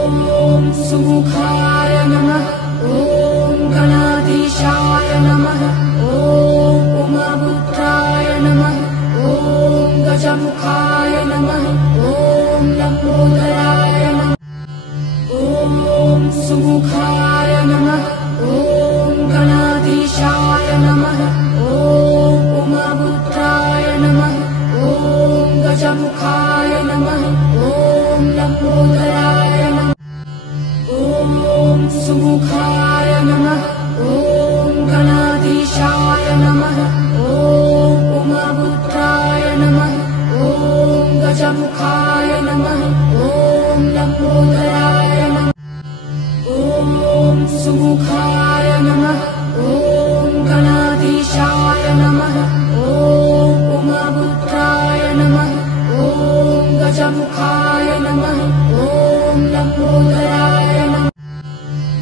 ॐ सुमुखाय नमः। ॐ गणाधीशाय नमः। ॐ उमापुत्राय नमः। ॐ गजमुखाय नमः। ॐ लम्बोदराय नमः। ॐ सुमुखाय नमः। ॐ गणाधीशाय नमः। ॐ उमापुत्राय नमः। ॐ गजमुखाय नमः। ॐ लम्बोदराय नमः। ॐ सुमुखाय नमः। ॐ गणाधीशाय नमः। ॐ उमापुत्राय नमः। ॐ गजमुखाय नमः। ॐ लम्बोदराय नमः। ॐ सुमुखाय नमः। ॐ गणाधीशाय नमः। ॐ उमापुत्राय नमः। ॐ गजमुखाय नमः। ॐ लम्बोदराय नमः।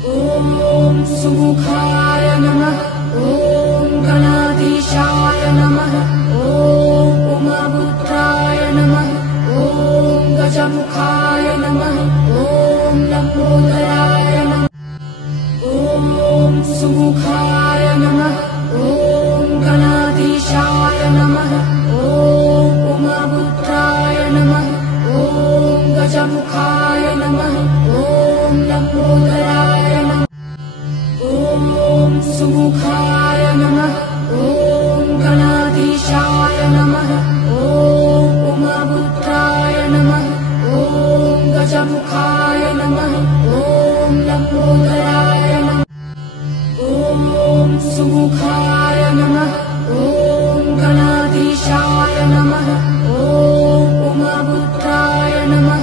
ॐ सुमुखाय नमः। ॐ गणाधीशाय नमः। ॐ उमापुत्राय नमः। ॐ गजमुखाय नमः। ॐ लम्बोदराय नमः। ॐ सुमुखाय नमः। ॐ गणाधीशाय नमः। ॐ उमापुत्राय नमः। ॐ गजमुखाय नमः। ॐ लम्बोदराय नमः। ॐ सुमुखाय नमः। ॐ गणाधीशाय नमः। ॐ उमापुत्राय नमः। ॐ गजमुखाय नमः। ॐ लम्बोदराय नमः। ॐ सुमुखाय नमः। ॐ गणाधीशाय नमः। ॐ उमापुत्राय नमः।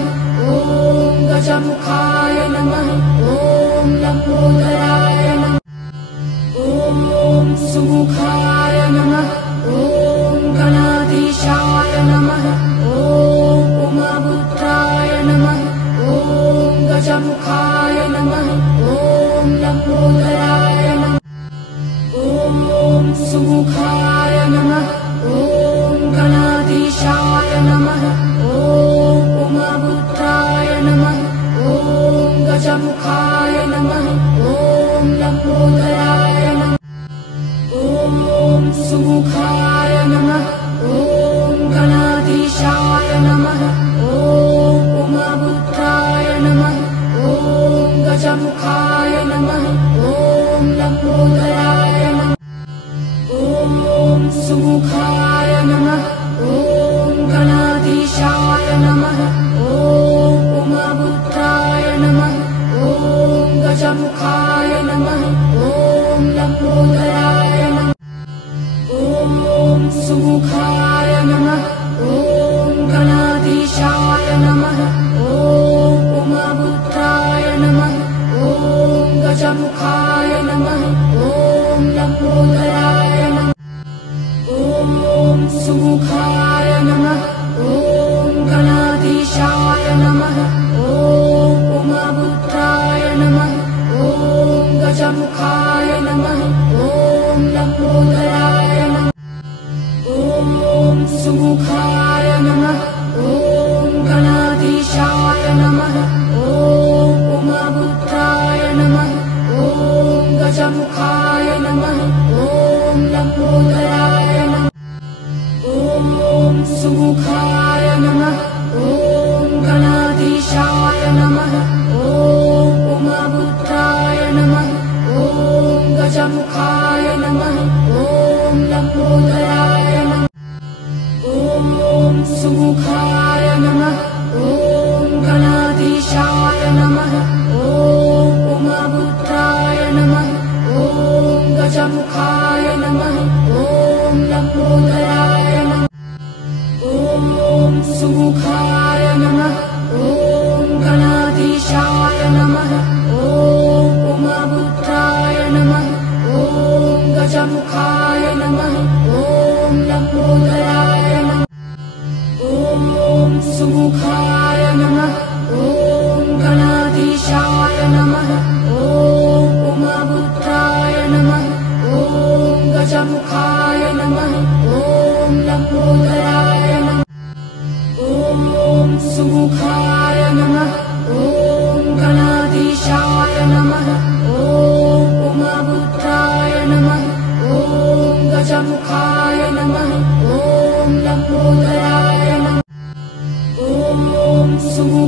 ॐ गजमुखाय नमः। ॐ लम्बोदराय नमः। ॐ सुमुखाय नमः। ॐ गणाधीशाय नमः। ॐ उमापुत्राय नमः। ॐ गजमुखाय नमः। ॐ लम्बोदराय नमः। ॐ सुमुखाय नमः। ॐ गणाधीशाय नमः। ॐ उमापुत्राय नमः। ॐ गजमुखाय नमः। ॐ लम्बोदराय नमः। ॐ सुमुखाय नमः। ॐ गणाधीशाय नमः। ॐ उमापुत्राय नमः। ॐ गजमुखाय नमः। ॐ लम्बोदराय नमः। ॐ सुमुखाय नमः। ॐ गणाधीशाय नमः। ॐ उमापुत्राय नमः। ॐ गजमुखाय नमः। ॐ लम्बोदराय नमः। ॐ सुमुखाय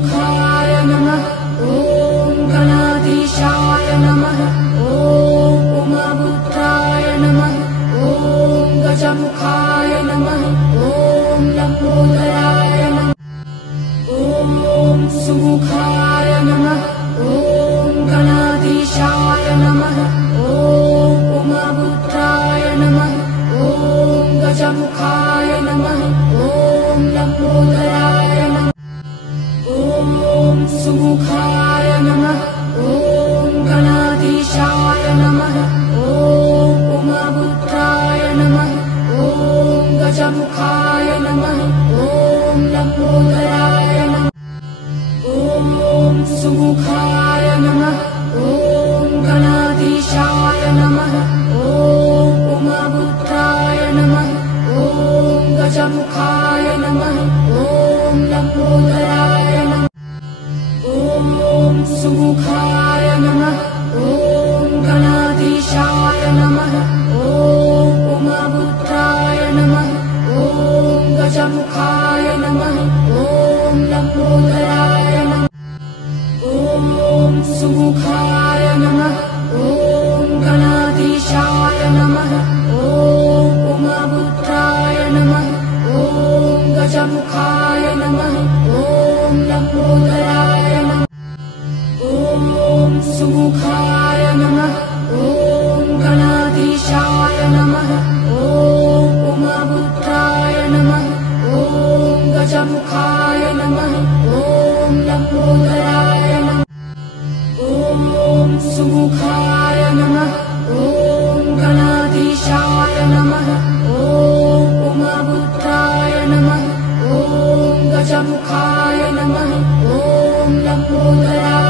सुमुखाय नमः। ॐ गणाधीशाय नमः। ॐ उमापुत्राय नमः। ॐ गजमुखाय नमः। ॐ लम्बोदराय नमः। ॐ सुमुखाय नमः। ॐ गणाधीशाय नमः। ॐ उमापुत्राय नमः। ॐ गजमुखाय नमः। ॐ लम्बोदराय नमः। ॐ सुमुखाय नमः। ॐ गणाधीशाय नमः। ॐ उमापुत्राय नमः। ॐ गजमुखाय नमः। ॐ लम्बोदराय नमः। ॐ सुमुखाय नमः। ॐ गणाधीशाय नमः। ॐ उमापुत्राय नमः। ॐ गजमुखाय नमः। ॐ लम्बोदराय नमः। ॐ सुमुखाय नमः। ॐ गणाधीशाय नमः। ॐ उमापुत्राय नमः। ॐ गजमुखाय नमः। ॐ लम्बोदराय नमः। ॐ सुमुखाय नमः। ॐ गणाधीशाय नमः। ॐ उमापुत्राय नमः। ॐ गजमुखाय नमः। ॐ लम्बोदराय नमः। ॐ सुमुखाय नमः। ॐ गणाधीशाय नमः। ॐ उमापुत्राय नमः। ॐ गजमुखाय नमः। ॐ लम्बोदराय नमः। ॐ सुमुखाय नमः। ॐ गणाधीशाय नमः। ॐ उमापुत्राय नमः। ॐ गजमुखाय नमः। ॐ लम्बोदराय